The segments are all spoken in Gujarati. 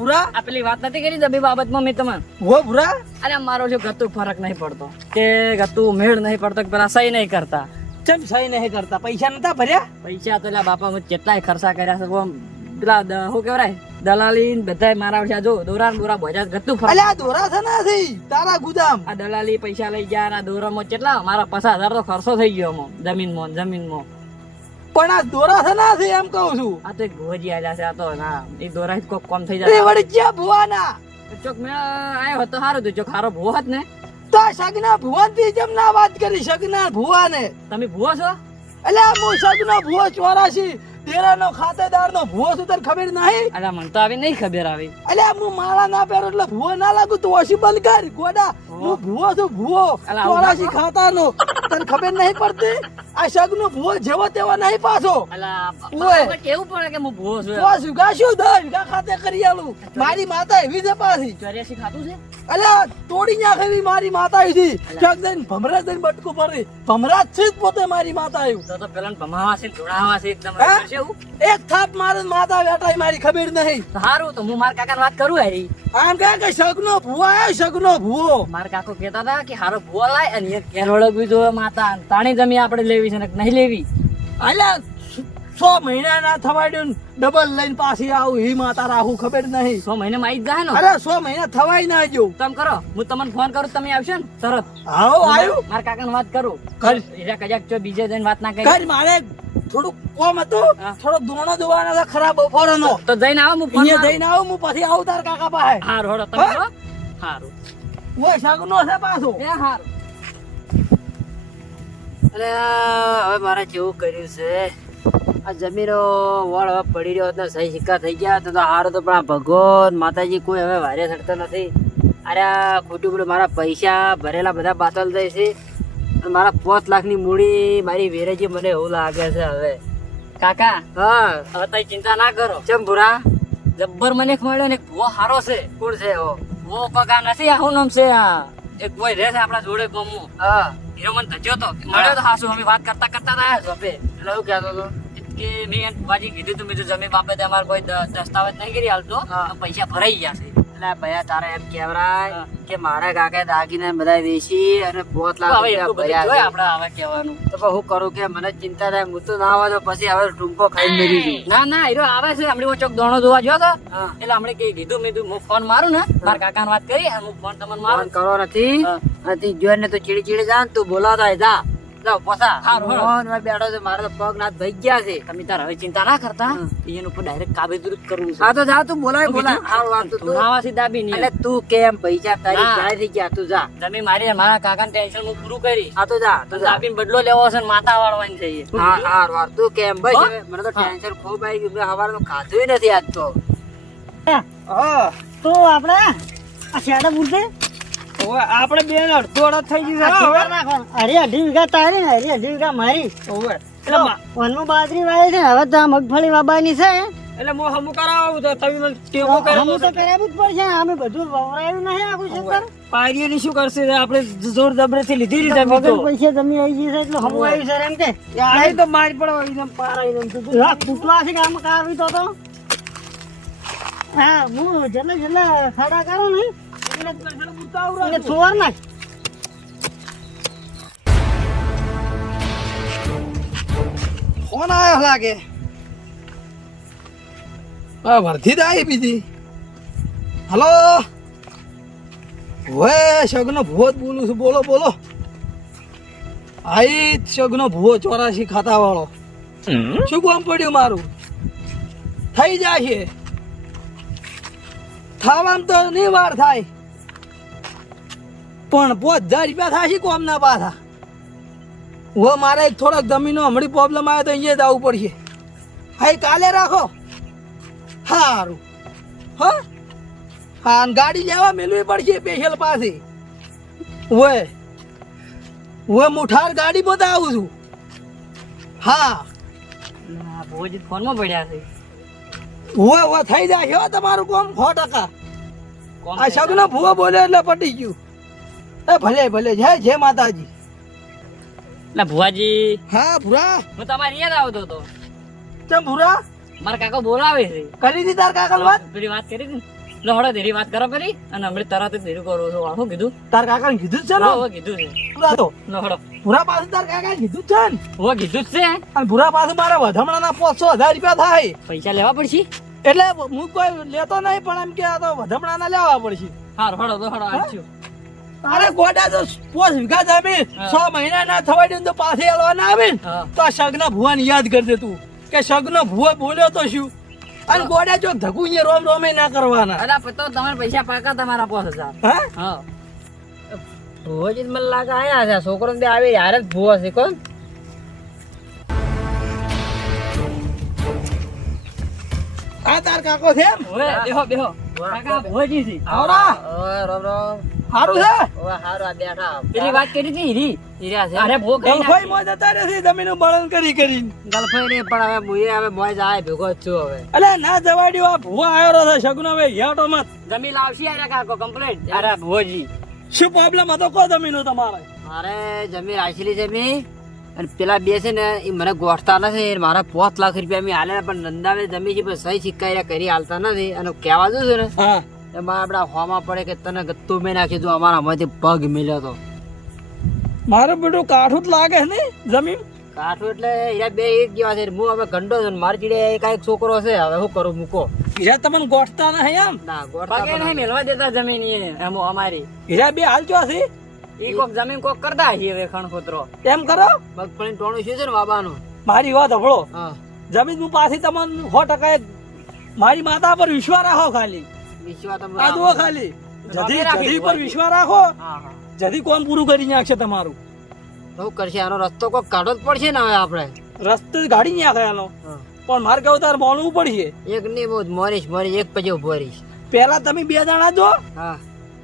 ભૂરા આ પેલી વાત નથી કરી દબી બાબતમાં મેં તમને હો ભૂરા અરે મારો જો ગતું ફરક નહીં પડતો કે ગતું મેળ નહીં પડતો કે પેલા સહી નહીં કરતા ચમ સહી નહીં કરતા પૈસા નતા ભર્યા પૈસા તો લા બાપા મેં કેટલાય ખર્ચા કર્યા છે આમ પેલા શું કહેવાય દલાલી બધા મારા છે જો દોરા બોરા ભજા ગતું ફરક અલ્યા દોરા છે નથી તારા ગુદામ આ દલાલી પૈસા લઈ ગયા આ દોરામાં કેટલા મારા 50,000 તો ખર્ચો થઈ ગયો આમાં જમીનમાં પણ આ દોરા છે નથી એમ કહું છું આ તો એક ભોજી આલ્યા છે આ તો ના એ દોરા જ કોક કોમ થઈ એ જાય વળી ક્યાં ભુવાના ચોક મેં આવ્યો હતો સારું તો ચોક હારો ભૂવો હોત ને તો આ સગના ભુવન થી જેમ ના વાત કરી સગના ભુવાને તમે ભૂવો છો અલ્યા હું સગનો ભુવો 84 તેરાનો ખાતેદાર નો ભુવો છું તને ખબર નહીં અલા મને તો આવી નહીં ખબર આવી અલ્યા હું માળા ના પહેરો એટલે ભુવો ના લાગુ તું ઓછી બંધ કર ગોડા હું ભુવો છું ભુવો અલા, આવું ના 84 ખાતાનો તને ખબર નહીં પડતી આ સગનો ભુવો જેવો તેવો નહીં પાછો અલા ઓય. બાપા કેવું પડે કે હું ભૂવો છું તો સુગા શું 10 વીઘા ખાતે કરી આલું મારી માતા એવી છે પાછી 84 ખાતું છે અલ્યા તોડી નાખેલી મારી માતા આવી ચક દઈને ભમરા દઈને બટકું ભરી ભમરા છે જ પોતે મારી માતા આવ્યું તો પેલા ભમાવા છે ધોળાવા છે એકદમ હે? કરશે એવું એક થાપ મારે માતા બેઠા મારી ખબર નહીં તો સારું તો હું મારા કાકાને વાત કરું હેરી આમ કે સગનો ભુવો આવ્યો સગનો ભુવો મારા કાકો કહેતા હતા કે હારો ભૂવો લાય અને એક કેરોળક બી જોવે માતા તાણી જમી આપણે લેવી છે ને નહીં લેવી અલ્યા 100 મહિના ના થવાડ્યું ડબલ લઈને પાછી આવું ઈ માતા રાખું ખબર નહીં 100 મહિનામાં આવી જ જાય ને અરે 100 મહિના થવાય ના જો તમે કરો હું તમને ફોન કરું તમે આવશો ને તરત આવો આવ્યું મારા કાકાને વાત કરું કર. હીરા કજાક જો બીજે જઈને વાત ના કરી કર મારે થોડું કોમ હતું હા. થોડો દોણો દોવાનો હતો ખરાબ બપોરનો તો જઈને આવો હું ફોન અહીંયા જઈને આવું હું પછી આવું તાર કાકા પાસે હારું હળો તમે હા? હો? હારું ઓય સગનો છે પાછો એ હારું અરે હવે મારે કેવું કર્યું છે આ જમીનો વળ હવે પડી રહ્યો હતો સહી સિક્કા થઈ ગયા તો હારું તો પણ આ ભગવાન માતાજી કોઈ હવે વારે ચડતો નથી અરે આ ખોટું બધું મારા પૈસા ભરેલા બધા બાતલ જાય છે અને મારા 5 લાખની મૂડી મારી વેરેજી મને એવું લાગે છે હવે કાકા હા હવે તમે ચિંતા ના કરો ચમ ભૂરા જબ્બર મને એક મળ્યો ને એક ભૂવો હારો છે કોણ છે એવો ભૂવો પગા નથી આવું નામ છે આ એક કોઈ રહે છે આપણા જોડે ગમું હા હીરો મને ધચ્યો તો મળ્યો તો હાસુ અમે વાત કરતા આયા છો બે એટલે એવું કહેતો હતો કે મેં બાજી કીધું તું બીજું જમીન બાબતે અમારે કોઈ દસ્તાવેજ નહીં કરી હાલતો તો પૈસા ભરાઈ ગયા છે એટલે ભયા તારે એમ કહેવાય કે મારા કાકા દાગીને બધા વેચી અને 5 લાખ રૂપિયા ભર્યા છે આપણે હવે કહેવાનું તો પણ હું કરું કે મને ચિંતા થાય હું તો ના આવે તો પછી હવે ટૂંકો ખાઈ મેરી છું ના ના હીરો આવે છે હમણાં ચોક દોણો જોવા ગયો તો એટલે હમણાં કીધું મેં હું ફોન મારું ને મારા કાકાને વાત કરી હું ફોન તમને મારું કરો નથી નથી જોઈને તો ચીડી ચીડી જા તું બોલાવતા જા જાઓ પોસા ફોન માં બેઠો છે મારે તો પગ નાથ ભઈ ગયા છે તમે તાર હવે ચિંતા ના કરતા એનું ઉપર ડાયરેક્ટ કાબેદુરત કરવું છે હા તો જા તું બોલાય હારું વાત તું નાવા સીધા બી નહીં એટલે તું કેમ પૈસા તારી જાય થઈ ગયા તું જા તમે મારી મારા કાકાને ટેન્શન હું પૂરું કરી હા તો જા તું દાબીને બદલો લેવો છે ને માતા વાળવાની છે હા હાર વાર તું કેમ બસ મને તો ટેન્શન ખૂબ આવી ગયું મેં હવારનું ખાધું નથી આજ તો હા તો આપણે આ શેડા પૂરતે ઓય આપણે બે અડધો અડધ થઈ ગયું છે હવે અરે 2.5 વીઘા તારી ને અરે 2.5 વીઘા મારી ઓય એટલે વનમાં બાજરી વાવી છે હવે તો આ મગફળી વાવવાની છે એટલે મો હમુ કરાવું તો તમે મને ટેકો અમે તો કરાવવું જ પડશે અમે બધું વવરાયું નહીં આખું શંકર પાયરીની શું કરશે આપણે જોર જબરેથી લીધી રીતે વગર પૈસા જમી આવી ગઈ છે એટલે હમું આવ્યું છે એમ કે આ તો મારી પણ એકદમ પારા એકદમ લા ફૂટવા છે કે આમ કાવી તો હા હું જેટલે ખાડા કરું ને એટલે છોર નાખ ફોન આવ્યો લાગે હા વર્ધી જ આવી બીજી હલો ઓએ સગનો ભૂવો જ બોલું છું બોલો બોલો આઈ સગનો ભૂવો 84 ખાતા વાળો શું કામ પડ્યું મારું થઈ જાય થાવામાં તો નહીં વાર થાય પણ 5000 રૂપિયા થાય છે કોમ ના પાછા वो मारे थोड़ा जमीनो हमारी प्रॉब्लम आया तो ये दाऊ पड़िए हाई काले રાખો હારું હા હા ગાડી લેવા મેલવી પડશે સ્પેશિયલ પાસે ઓય મુઠાર ગાડી માં આવું છું હા ભોજ ફોન માં પડ્યા છે ઓય થઈ જાય હો તમારું કામ 100% આ સગનો ભૂવો બોલે એટલે પટી ગયું એ ભલે ભલે જય માતાજી એટલે ભુવાજી હા ભૂરા હું તમારી યાદ આવતો હતો ચમ ભૂરા મારા કાકા બોલાવે છે કરી દી તાર કાકલ વાત પેલી વાત કરી હતી લો હળો ધીરી વાત કરો પેલી અને હમણાં તરત જ ધીરું કરું છું શું કીધું તાર કાકા કીધું જ છે ને હવે કીધું છે પૂરા તો લો હળો પૂરા પાસે તાર કાકા કીધું જ છે ને હવે કીધું જ છે અને પૂરા પાસે મારા વધામણાના 500,000 રૂપિયા થાય પૈસા લેવા પડશે એટલે હું કોઈ લેતો નહીં પણ એમ કે આ તો વધામણાના લેવા પડશે હાર હળો તો હળો આજો અરે ગોડા તો 5 વીઘા જમીન 6 મહિના ના થવાય દે તો પાછી આલવાના આવે ને હા તો આ શગના ભુવાને યાદ કરજે તું કે શગનો ભુવો બોલ્યો તો શું અને ગોડા જો ધકુ અહીંયા રોમ રોમે ના કરવાના અરે તો તમારે પૈસા પાકા તમારા 5,000 હા હા ભુવોજી મને લાગે આયા છે છોકરો બે આવે યાર જ ભુવો છે કોણ આ તાર કાકો છે એમ ઓએ બેહો બેહો કાકા ભુવોજી છે આવડા ઓય રોમ રોમ સારું છે ઓય હારો આ બેઠા પેલી વાત કરી હતી હીરી હીરા છે અરે ભૂ ગઈ ગલફાઈ માં જતા રહેશે જમીનનું બળન કરી કરીને ગલફાઈ નહીં પણ હવે મુએ હવે મોય જાય ભેગો જ છું હવે અલે ના જવાડ્યો આ ભુવા આવ્યો છે શગનો ભાઈ હેટો મત જમીન આવશે અરે કાકો કમ્પ્લેટ અરે ભુવોજી શું પ્રોબ્લેમ હતો કો જમીનો તમારે મારે જમીન રાખેલી છે મેં અને પેલા બે છે ને એ મને ગોઠતા નથી મારા 5 લાખ રૂપિયા મેં હાલે પણ નંદાવે જમી છે પણ સહી સિક્કા કરી હાલતા નથી અને કહેવા દઉં છું ને હા એમાં આપડા હોમાં પડે કે તને ગત્તું મેં નાખ્યું તું અમારા માંથી પગ મિલ્યો તો મારું બેટું કાઠું જ લાગે ને જમીન કાઠું એટલે હીરા બે એક જેવા છે હું હવે ગંડો છું ને મારી ચીડે એક છોકરો છે હવે શું કરું મૂકો હીરા તમને ગોઠતા નહીં એમ ના ગોઠતા પગે નહીં મેલવા દેતા જમીન એ એમ અમારી હીરા બે હાલ ચો છે ઈ કોક જમીન કોક કરતા છીએ હવે ખણખોતરો એમ કરો મગફળી ટોણું શું છે ને બાબાનું મારી વાત હભળો હા જમીન હું પાછી તમને 100% મારી માતા પર વિશ્વાસ રાખો ખાલી વિશ્વાસ આ જુઓ ખાલી જધી જધી પર વિશ્વાસ રાખો હા હા જધી કોમ પૂરું કરી નાખશે તમારું શું કરશે આનો રસ્તો કોક કાઢવો જ પડશે ને હવે આપણે રસ્તે ગાડી નાખે એનો હા. પણ મારે કેવું તારે બોલવું પડશે એક નહીં બહુ મોરીશ એક પછી ઉભો રહીશ પેલા તમે 2 જણા જો હા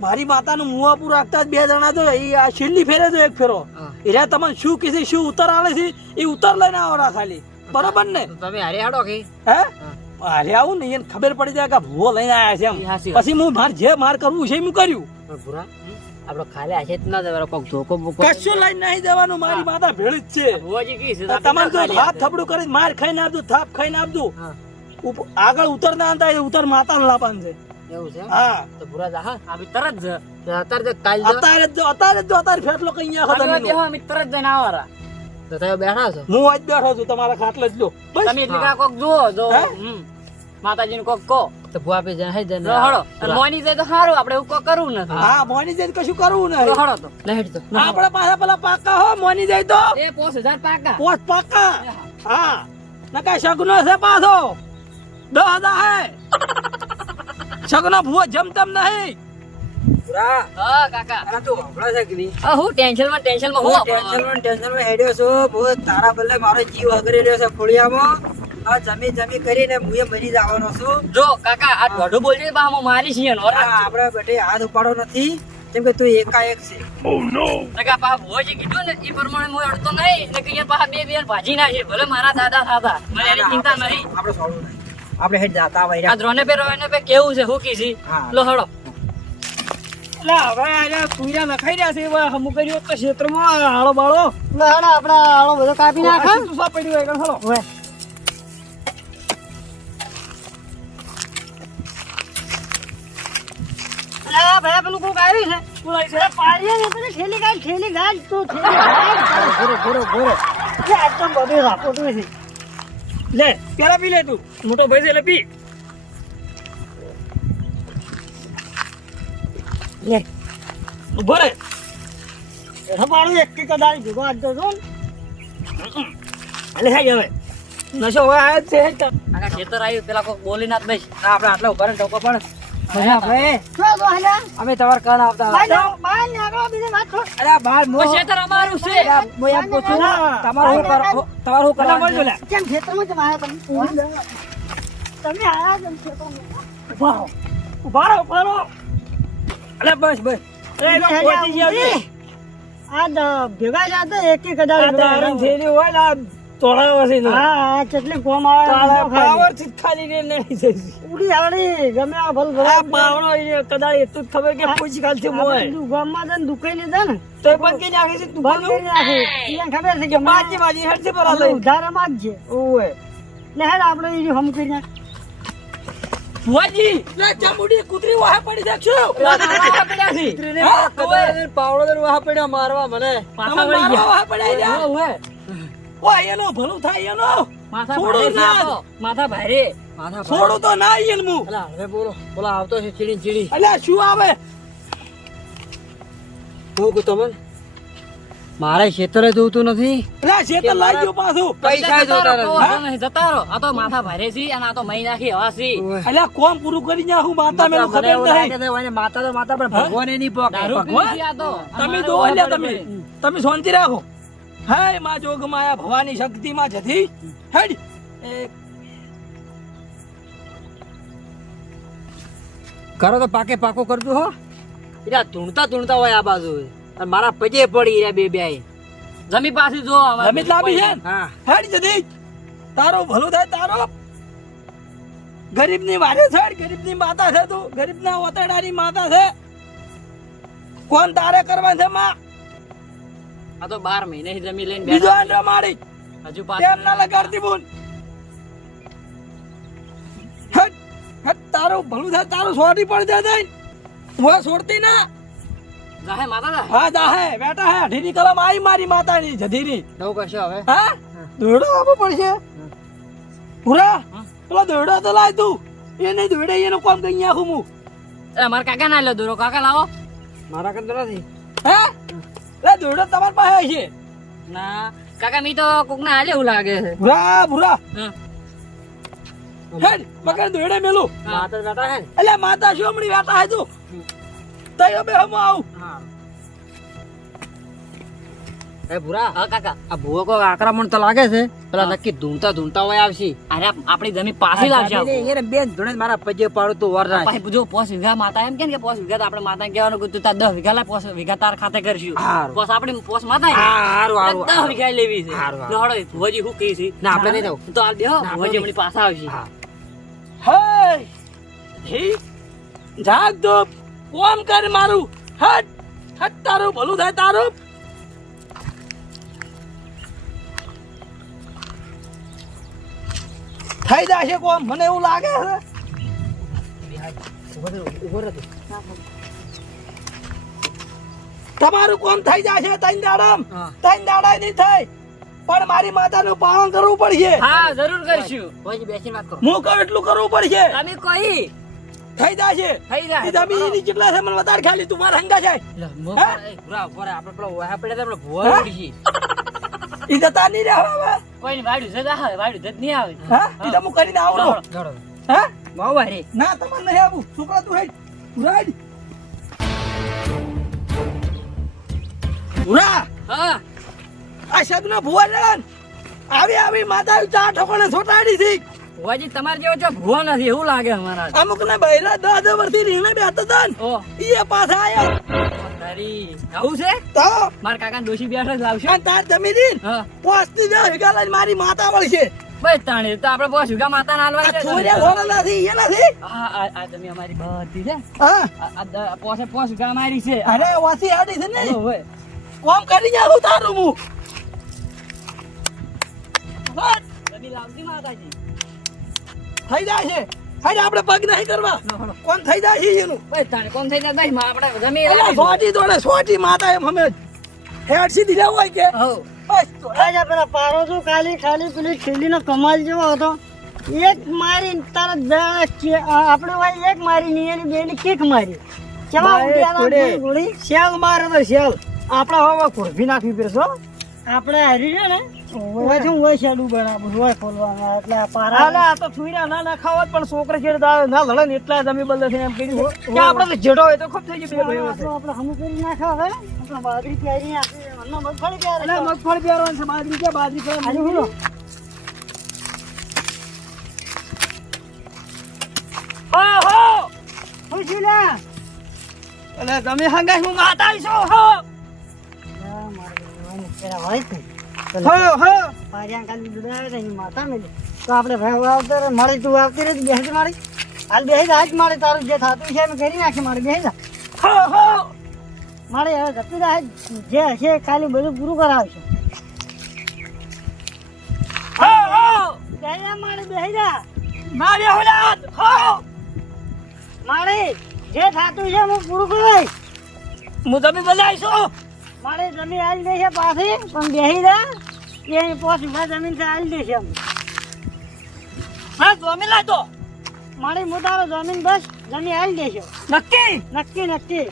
મારી માતાનું મુવા પૂરું રાખતા જ 2 જણા જો એ આ છેલ્લી ફેરે જો એક ફેરો હા. એરા તમને શું કીધું શું ઉત્તર આલે છે એ ઉત્તર લઈને આવડા ખાલી બરાબર ને તો તમે હારે હાડો કે હે અરે આવું ને એને ખબર પડી જાય કે આ ભૂવો લઈને આયા છે એમ એ હાચી વાત. પછી હું માર જે માર કરવું છે એમ કર્યું પણ ભૂરા આપડે ખાલી આશે જ ના દેવાનો કોક ધોકો બોકો કશું લઈને નહીં જવાનું મારી માતા ભેળી જ છે ભુવોજી કી છે તમારે જો હાથ થબડું કરીને માર ખાઈને આપજો થાપ ખાઈને આપજો હા આગળ ઉતર ના આંતા એ ઉતર માતાને લાવવાનું છે એવું છે હા તો ભૂરા જા હા આવી તરત જ તો અત્યારે તો કાલ જો અત્યારે ફેસલો કઈ આખો અમે તમે બેહો અમે તરત જઈને આવરા તો તમે બેઠા છો હું આજ બેઠો છું તમારા ખાટલે જ લો બસ તમે એટલે કાં કોક જુઓ જો હે? માતાજીને કોક કહો તો ભૂવા પે જાય જઈને તો હળો અને મોની જાય તો સારું આપણે એવું કોક કરવું નથી હા મોની જઈને કશું કરવું તો નહીં હળો તો લેટ તો આપડે પાછા પેલા પાકા હો મોની જાય તો એ 5,000 પાકા પોચ પાકા હા નકા શગનો છે પાછો 10,000 હે શગનો ભૂવો જમતમ નહીં ભૂરા હા કાકા અરે તું હમણાં છે કે નહીં આ હું ટેન્શનમાં હું ટેન્શનમાં હેડ્યો છું બહુ તારા બદલે મારો જીવ અગરી રહ્યો છે ફોડિયામાં આ જમી કરીને મુએ મરી જવાનો છું જો કાકા આ દોઢું બોલજે બા હું મારી છીએ નો આપણે બેટે હાથ ઉપાડો નથી કેમ કે તું એકાએક છે કાકા પા ભોજી કીધું ને એ પ્રમાણે હું અડતો નહીં ને કે પા બે ભાજી નાખે ભલે મારા દાદા ખાતા મને એની ચિંતા નહીં આપણે સોડવું નહીં આપણે હેડ જાતા વૈરા આ દ્રોને પે રોને પે કેવું છે હું કીધી હા. લો હળો એટલે હવે આ પૂરા નખાઈ રહ્યા છે એવા હમું કર્યું તો ક્ષેત્રમાં હાળો બાળો આપડા આળો બધો કાપી આ શું શું પડ્યું હોય કણ હાલો ભાઈ પેલું કોક આવ્યું છે બોલાય છે પાડીએ ને તો ઠેલી ગાલ તું ઠેલી ગાલ એ આજ તો બધું રાપોટું છે લે પેલા પી લે તું મોટો ભાઈ છે એટલે પી લે ઉભો રે રમાડું એક કદાચ ભેગો આજ તો જો એટલે હે હવે નશો હવે આ જ છે આખા ખેતર આવ્યું પેલા કોક બોલી ના બસ આપણે આટલા ઉભા ટોકો પણ અમે તમાર કાન આવતા અરે બાર મો ખેતર અમારું છે મો એમ પૂછું તમારું શું કરવાનું છે? કેમ ખેતરમાં જ માયા તમે આયા કેમ ખેતરમાં ઉભા રહો ઉભા રહો અલે બસ બસ એ લો પહોંચી ગયા છે આ ભેગા જાતે એક એક કદાચ આ તારણ થેલી હોય ને આ તોડાવે છે ને હા કેટલી કોમ આવે પાવર થી ખાલી ને નહીં જશે ઉડી આવડી ગમે આ ભલ આ બાવળો એ કદાચ એટલું જ ખબર કે પૂછી કાલથી મોય ગામમાં જઈને દુકાઈ લીધા ને તો બંધ કરી નાખે છે તું બંધ કરી નાખી એને ખબર છે કે બાજી બાજી હેડશે પર લઈ ઉધારમાં જ છે ઓય ને હેડ આપણે એ હમ કરી નાખ ભુવાજી લે ચામુડી કૂતરી વાહે પડી દેખશો વાહ પડ્યા છે કૂતરીને હા, કતરાને પાવડો દઈને વાહ પડ્યા મારવા મને. પાછા તમે વળી મારવા ગયા વાહે પડ્યા ઓવે, રહ્યા. ઓવે. ઓય એનો ભલું થાય એનો માથા છોડો ભારે છે ના. આ તો. માથા ભારે માથા છોડું તો ના ઈ એનું અલા હવે બોલો આવતો છે ચીડી અલ્યા શું આવે હું કહું તમને મારે ખેતરે જોતું નથી. અલ્યા શેતર લાઈ ગયો પાછું પૈસા જતા જોતા રહો, નથી. કોઈ નહીં, જતા રહો. આ તો માથા ભારે છે અને આ તો મહી નાખી હવા છે ઓવે. અલ્યા કોમ પૂરું કરી નાખું માતા મેં મને ખબર એવું લાગે નહીં છે, ઓને માતા તો માતા પણ ભગવાને નહીં પોકે. દારૂ ભગવાન? પીવી છે આ તો. તમે અમારે દો ઓવે અલ્યા પડી તમે પડી. તમે શાંતિ રાખો હાય માં જોગ માયા ભવાની શક્તિ માં જતી હેડ એક કરો તો પાકે પાકો કરજો હો. એટલે ધૂણતા હોય આ બાજુ અને મારા પજે પડી રહ્યા બે જમી પાછી જો અમારે રમીત લાવી છે ને? હા હેડ જતી તારો ભલું થાય તારો ગરીબ ની વારે છાડ ગરીબ ની માતા છે તું ગરીબ ના ઓતડાની માતા છે કોણ તારે કરવા છે માં આ તો 12 મહિને જમી લઈને બીજો બેઠા આંડો મારી છે. હજુ તેમ પાછું ના લગાડતી બોલ હટ હટ તારું ભલું થાય તારું સોટી પડ જાય હું છોડતી ના જાહે માતા જાહે. હા જાહે બેટા હે અઢીની કલમ આવી મારી માતાની જધીની નવું કરશો હવે હા દોડો આપવો પડશે પૂરા પેલો દોડો તો લાય તું એ નહીં દોડે એનું કામ કઈ આખું હું એ મારા કાકા ના લ્યો દોરો કાકા લાવો મારા કરતો નથી. હે લે દોડો તમારી પાસે છે ના કાકા મી તો કોક ના હાલે એવું લાગે છે ભૂરા ભૂરા હા. હેડ પકડ દોડે મેલું માતા બેટા હે ને? એટલે માતા શું હમણી બેટા હે તું તઈ બે હું આવું એ ભૂરા હા કાકા આ ભૂવો કોઈ આક્રમણ તો લાગે છે પેલા નક્કી ધૂણતા હોય આવશે. અરે આપણી જમીન પાછી લાવશે આ જમીને એને બેન ધૂણે જ મારા પજે પાડું તું વરરાજ. પછી જો 5 વીઘા માતા એમ કે ને કે 5 વીઘા તો આપણે માતા કહેવાનું કે તું તાર 10 વીઘા લા 5 વીઘા તાર ખાતે કરશું હારું. બસ આપણી 5 માતા હારું, હારું, 10 વીઘા લેવી છે હારું, હારું. લહડો ભુવાજી શું કહી છે ના, આપણે નહીં જવું. તો હાલ દેહો ના, ભુવાજી આપણે હમણાં પાછા આવશે હા. હે ધી જાગ દો કોમ કર મારું હટ હટ તારું ભલું થાય તારું થઈ જશે કોમ મને એવું લાગે છે તમારું કોમ થઈ જશે ત્રણ દાડમ હા. ત્રણ દાડા નહીં થાય પણ મારી માતાનું પાલન કરવું પડશે હા જરૂર કરશું ભુવાજી બેસીને વાત કરો. હું કહું એટલું કરવું પડશે તમે કોઈ થઈ જશે થઈ જાય એ જમીનની જેટલા છે મને વધારે ખાલી તું મારા હંગા જાય લે, મો હે? પર, એ ભૂરા, ઉભો રહે. આપણે પેલો વાહે પડ્યા હતા, પેલો ભૂવો હે? ઉડી ગઈ. ઈ જતા નહીં રહ્યા હવે કોઈ ની વાડ્યું છે આવે વાડ્યું જ નહીં આવે હા ઈ તો હું કરીને આવડો દોડો. હા બહુ વારે ના તમારે નહીં આવું છોકરા તું હેડ પૂરા હેડ પૂરા હા આ શબ્દ ભુવા જણ આવી આવી માતા ચા ઠોકણે છોટાડી હતી ભુવાજી તમારે જેવો છો ભુવા નથી એવું લાગે અમારા અમુક ને બૈરા 10 વર્ષથી રીણે બેઠા હતા ને ઓ ઈ પાછા આયા તારી આવું છે તો મારા કાકા ડોશી બેઠા જ લાવશે અને તાર જમીન હા પોસ્તી 10 વીઘા લઈને મારી માતા વળશે બસ તાણે તો આપણે બસ વીઘા માતા ના આ હાલવા છોર્યા છોડા નથી એ નથી આ તમે અમારી બધી છે હા આ પોસે પોસ વીઘા મારી છે અરે વાસી હાડી છે ને ઓવે. કોમ કરી જાઉં તારું હું બસ, જમીન લાવતી માતાજી થઈ જાય છે હાડે આપણે પગ નહીં કરવા કોણ થઈ જાય છે એનું બસ તાણે કોમ થઈ જાય બસ આપણે જમીન અલા લાવીશું. સોટી તોડે સોટી માતા એમ અમે હેડ સીધી રહેવું હોય કે હઉ. બસ તો રાજા પેલા પારો તો ખાલી પેલી થેલીનો કમાલ જેવો હતો એક મારી તરત બે આપણે ભાઈ એક મારી ની એની બેની કિક મારી કેવા ઉડ્યા ગોળી શેલ મારે તો શેલ આપણે હવે ખોરભી નાખવી પડશે હો. આપણે હારી છે ને ઓયથી ઓય શેડું બનાવું ઓય ખોલવાના એટલે આ પારા અલા આ તો છુઈરા ના ખાવત પણ છોકરા છેડ ના લડે ને એટલા જમી બદલે છે એમ કીધું કે આપણે તો જેડો હોય તો ખૂબ થઈ ગયું બે ભાઈઓ છે આપણે હમું કરી નાખો હવે આપણે બાજરી પ્યારી આપણે મગફળી પ્યારી અલા મગફળી પહેરવાનું છે બાજરી કે બાજરી આજે પહેરવાનું બોલો ઓહો હું છું લે અલે તમે હંગાઈ હું માતા છો હો પેલા હોય છે હો હો પારિયા કાલી દુડા આવે છે માતા મેલી તો આપણે ભાઈ આવતો રે મળી તું આવતી રહી બેસી મારી હાલ બેસી જા આજ મારે તારું જે થતું છે એમ કરી નાખી મારે બેસી જા હો હો મારે હવે જતી રહે જે હશે ખાલી બધું પૂરું કરાવશે હો હો બેસી જા મારે બેસી જા મારી ઓલાદ હો મારે જે થાતું છે હું પૂરું કરું. હું તમે બોલાવીશું. મારે જમીન આલી દેશે પાછી પણ બેહી જા એ 5 વીઘા જમીન છે આલી દેશે અમને. હા જમીન લાવતો. મારે હું તારો જમીન બસ જમીન આલી દેશે. નક્કી. નક્કી નક્કી.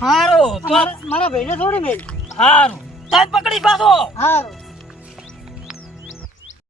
હારું તો મારા ભાઈને થોડી મેલ. હારું. તાન પકડી પાછો. હારું.